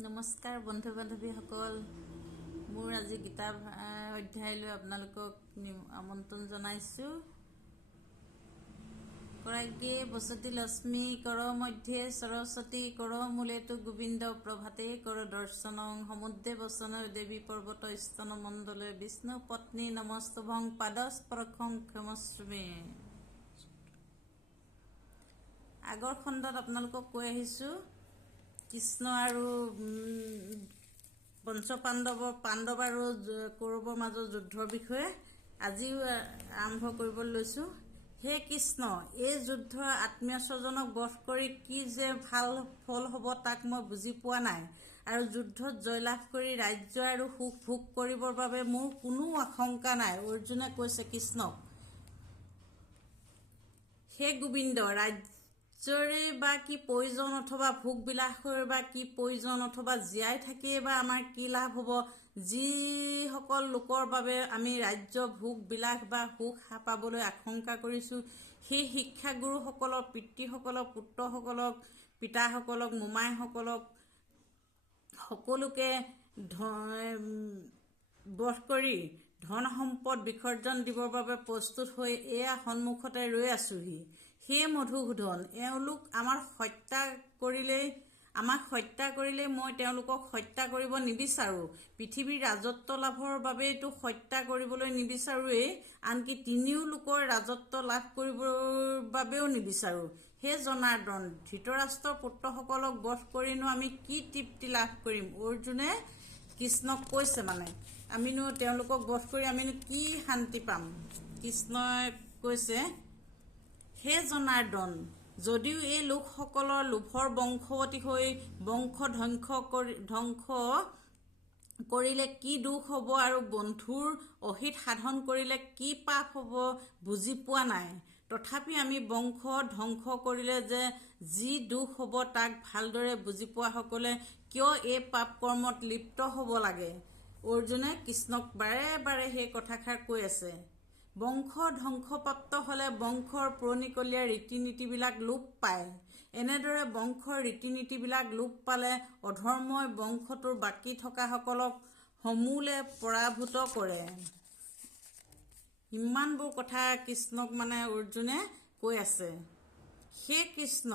নমস্কাৰ বন্ধু বান্ধৱীসকল, মোৰ আজি গীতা অধ্যায়লৈ আপোনালোকক আমন্ত্ৰণ জনাইছোঁ। কৰাজ্ঞে বসতি লক্ষ্মী কৰ মধ্যে সৰস্বতী কৰ মূলেতু গোবিন্দ প্ৰভাতে কৰ দৰ্শনং সমুদ্ৰে বচন দেৱী পৰ্বত স্তন মণ্ডলে বিষ্ণু পত্নী নমস্তুভং পাদস্পৰ্শং ক্ষমস্মে। আগৰ খণ্ডত আপোনালোকক কৈ আহিছোঁ কৃষ্ণ আৰু পাণ্ডৱ আৰু কৌৰৱৰ মাজৰ যুদ্ধৰ বিষয়ে আজিও আৰম্ভ কৰিবলৈ লৈছোঁ। হে কৃষ্ণ, এই যুদ্ধৰ আত্মীয় স্বজনক বধ কৰি কি যে ভাল ফল হ'ব তাক মই বুজি পোৱা নাই, আৰু যুদ্ধত জয়লাভ কৰি ৰাজ্য আৰু সুখ ভোগ কৰিবৰ বাবে মোৰ কোনো আশংকা নাই। অৰ্জুনে কৈছে কৃষ্ণক, হে গোবিন্দ, ৰাজ্যৰে বা কি প্ৰয়োজন অথবা ভোগবিলাসৰ বা কি প্ৰয়োজন অথবা জীয়াই থাকিয়ে বা আমাৰ কি লাভ হ'ব? যিসকল লোকৰ বাবে আমি ৰাজ্য ভোগ বিলাস বা সুখ পাবলৈ আশংকা কৰিছোঁ, সেই শিক্ষাগুৰুসকলক, পিতৃসকলক, পুত্ৰসকলক, পিতাসকলক, মোমাইসকলক সকলোকে বধ কৰি ধন সম্পদ বিসৰ্জন দিবৰ বাবে প্ৰস্তুত হৈ এয়া সন্মুখতে ৰৈ আছোঁহি। হে মধুসূদন, এওঁলোক আমাক হত্যা কৰিলেই মই তেওঁলোকক হত্যা কৰিব নিবিচাৰোঁ। পৃথিৱীৰ ৰাজত্ব লাভৰ বাবেইতো হত্যা কৰিবলৈ নিবিচাৰোঁৱেই, আনকি তিনিও লোকৰ ৰাজত্ব লাভ কৰিবৰ বাবেও নিবিচাৰোঁ। হে জনাৰ্দন, ধৃতৰাষ্ট্ৰৰ পুত্ৰসকলক বধ কৰিনো আমি কি তৃপ্তি লাভ কৰিম? অৰ্জুনে কৃষ্ণক কৈছে, আমিনো তেওঁলোকক বধ কৰি আমিনো কি শান্তি পাম? কৃষ্ণই কৈছে, হে জনাৰ্দন, যদিও এই লোকসকলৰ লোভৰ বংশৱতী হৈ বংশ ধ্বংস কৰিলে কি দুখ হ'ব আৰু বন্ধুৰ অহিত সাধন কৰিলে কি পাপ হ'ব বুজি পোৱা নাই। তথাপি আমি বংশ ধ্বংস কৰিলে যে যি দুখ হ'ব তাক ভালদৰে বুজি পোৱাসকলে কিয় এই পাপ কৰ্মত লিপ্ত হ'ব লাগে? অৰ্জুনে কৃষ্ণক বাৰে বাৰে সেই কথাষাৰ কৈ আছে। বংশ ধ্বংসপ্ৰাপ্ত হ'লে বংশৰ পুৰণিকলীয়া ৰীতি নীতিবিলাক লোপ পায়। এনেদৰে বংশৰ ৰীতি নীতিবিলাক লোপ পালে অধৰ্মই বংশটোৰ বাকী থকাসকলক সমূলে পৰাভূত কৰে। ইমানবোৰ কথা কৃষ্ণক অৰ্জুনে কৈ আছে। হে কৃষ্ণ,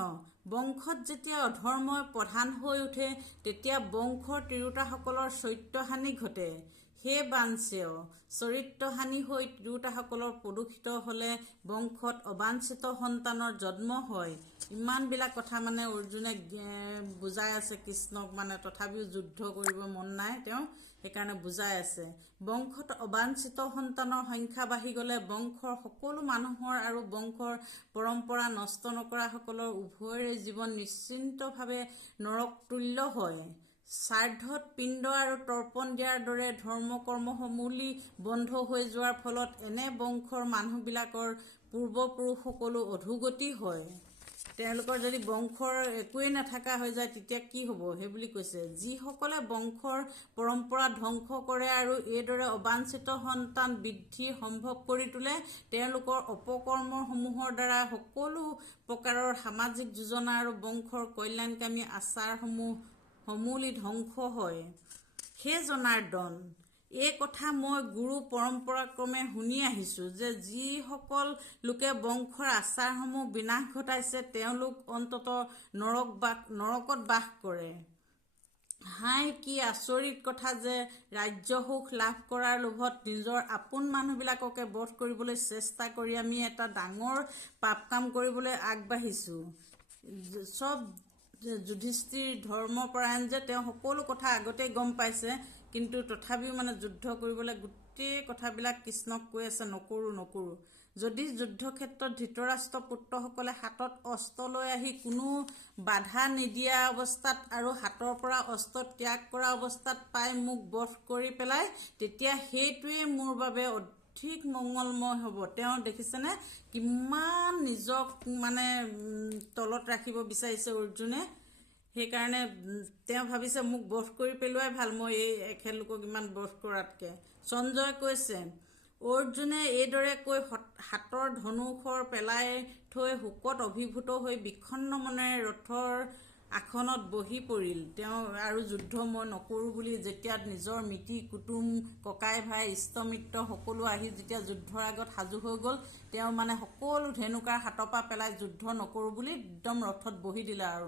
বংশত যেতিয়া অধৰ্মই প্ৰধান হৈ উঠে তেতিয়া বংশৰ তিৰোতাসকলৰ চৰিত্ৰহানি ঘটে। হে বাঞ্ছেয়, চৰিত্ৰহানি হৈ তিৰোতাসকলৰ প্ৰদূষিত হ'লে বংশত অবাঞ্ছিত সন্তানৰ জন্ম হয়। ইমানবিলাক কথা অৰ্জুনে বুজাই আছে কৃষ্ণক, তথাপিও যুদ্ধ কৰিব মন নাই তেওঁ, সেইকাৰণে বুজাই আছে। বংশত অবাঞ্ছিত সন্তানৰ সংখ্যা বাঢ়ি গ'লে বংশৰ সকলো মানুহৰ আৰু বংশৰ পৰম্পৰা নষ্ট নকৰাসকলৰ উভয়ৰে জীৱন নিশ্চিন্তভাৱে নৰকতুল্য হয়। শ্ৰাদ্ধত পিণ্ড আৰু তৰ্পণ দিয়াৰ দৰে ধৰ্মকৰ্মসমূলি বন্ধ হৈ যোৱাৰ ফলত এনে বংশৰ মানুহবিলাকৰ পূৰ্বপুৰুষ সকলো অধোগতি হয়। তেওঁলোকৰ যদি বংশৰ একোৱেই নাথাকা হৈ যায় তেতিয়া কি হ'ব সেইবুলি কৈছে। যিসকলে বংশৰ পৰম্পৰা ধ্বংস কৰে আৰু এইদৰে অবাঞ্ছিত সন্তান বৃদ্ধি সম্ভৱ কৰি তোলে, তেওঁলোকৰ অপকৰ্মসমূহৰ দ্বাৰা সকলো প্ৰকাৰৰ সামাজিক যোজনা আৰু বংশৰ কল্যাণকামী আচাৰসমূহ সমূলি ধ্বংস হয়। হে জনাৰ্দন, এই কথা মই গুৰু পৰম্পৰাক্ৰমে শুনি আহিছোঁ যে যিসকল লোকে বংশৰ আচাৰসমূহ বিনাশ ঘটাইছে তেওঁলোক অন্ততঃ নৰকত বাস কৰে। হায়, কি আচৰিত কথা যে ৰাজ্যসুখ লাভ কৰাৰ লোভত নিজৰ আপোন মানুহবিলাককে বধ কৰিবলৈ চেষ্টা কৰি আমি এটা ডাঙৰ পাপ কাম কৰিবলৈ আগবাঢ়িছোঁ। চব যুধিষ্ঠিৰ ধৰ্মপৰায়ণ যে তেওঁ সকলো কথা আগতেই গম পাইছে, কিন্তু তথাপিও যুদ্ধ কৰিবলৈ গোটেই কথাবিলাক কৃষ্ণক কৈ আছে, নকৰোঁ। যদি যুদ্ধক্ষেত্ৰত ধৃতৰাষ্ট্ৰৰ পুত্ৰসকলে হাতত অস্ত্ৰ লৈ আহি কোনো বাধা নিদিয়া অৱস্থাত আৰু হাতৰ পৰা অস্ত্ৰ ত্যাগ কৰা অৱস্থাত পাই মোক বধ কৰি পেলায়, তেতিয়া সেইটোৱেই মোৰ বাবে অধিক মংগলময় হ'ব। তেওঁ দেখিছেনে কিমান নিজক তলত ৰাখিব বিচাৰিছে অৰ্জুনে। সেইকাৰণে তেওঁ ভাবিছে মোক বধ কৰি পেলোৱাই ভাল, মই এই এখেতলোকক ইমান বধ কৰাতকৈ। সঞ্জয় কৈছে, অৰ্জুনে এইদৰে কৈ হাতৰ ধনুশৰ পেলাই থৈ শোকত অভিভূত হৈ বিষণ্ণ মনেৰে ৰথৰ আসনত বহি পৰিল তেওঁ আৰু যুদ্ধ মই নকৰোঁ বুলি যেতিয়া নিজৰ মিতি কুটুম ককাই ভাই ইষ্টমিত্ৰ সকলো আহি যেতিয়া যুদ্ধৰ আগত সাজু হৈ গ'ল তেওঁ মানে সকলো ধেনুকাৰ হাতৰ পৰা পেলাই যুদ্ধ নকৰোঁ বুলি একদম ৰথত বহি দিলে। আৰু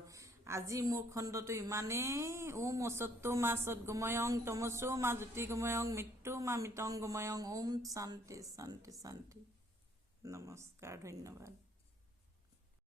আজি মোৰ খণ্ডটো ইমানেই। ওম অসত্তো মা সৎ গময়ং তমসো মা জ্যোতি গময়ং মৃত্যু মা মৃতং গময়ং। ওম শান্তি শান্তি শান্তি। নমস্কাৰ, ধন্যবাদ।